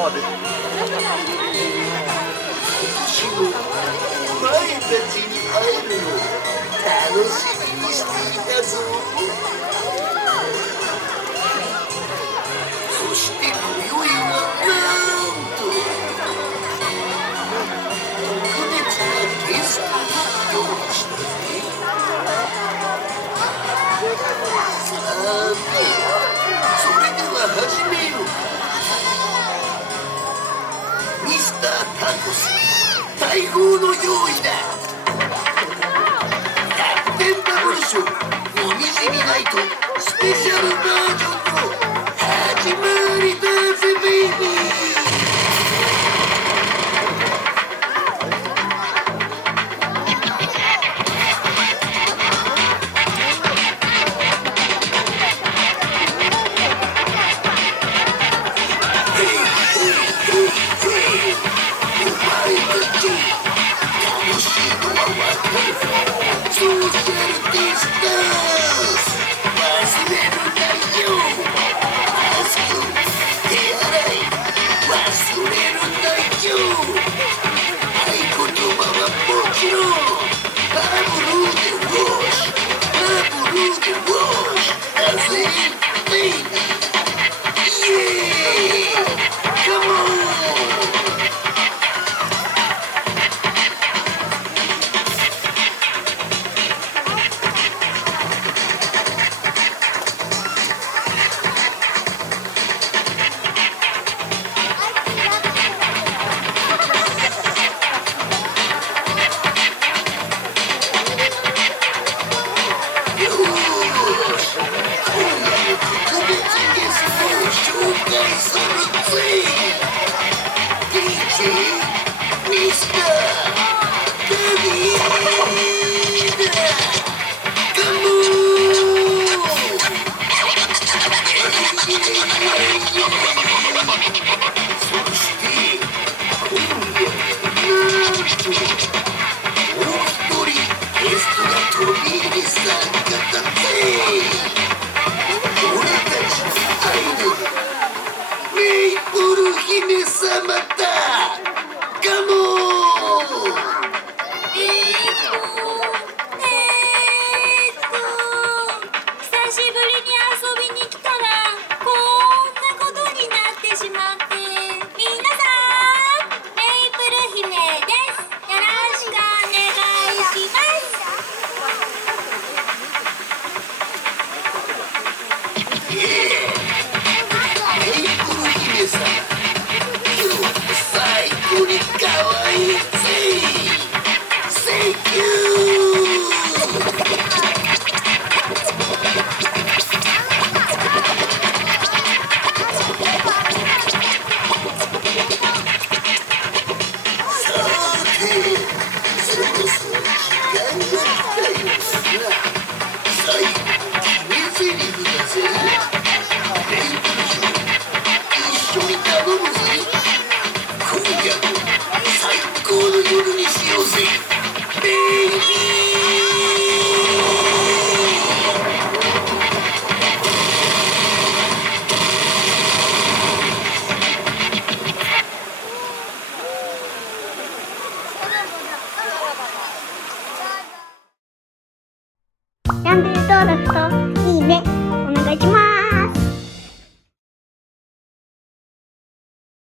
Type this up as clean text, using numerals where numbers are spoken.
前たちに会えるのを楽しみにしていたぞ。そして今宵はなんと特別なゲストを用意したぜ。さて、それでは始めようか。ミスタータコス、大砲の用意だ。キャプテンバブルショーもみじみナイトスペシャルバージョンの始まりだぜベイビー。ソーシャルディスタンス忘れるなよ。マスク手洗い忘れるなよ。合言葉はもちろんハブルーでウォッシュ、ハブルーでウォッシュだぜベイビー。イエーイカモン。チャンネル登録と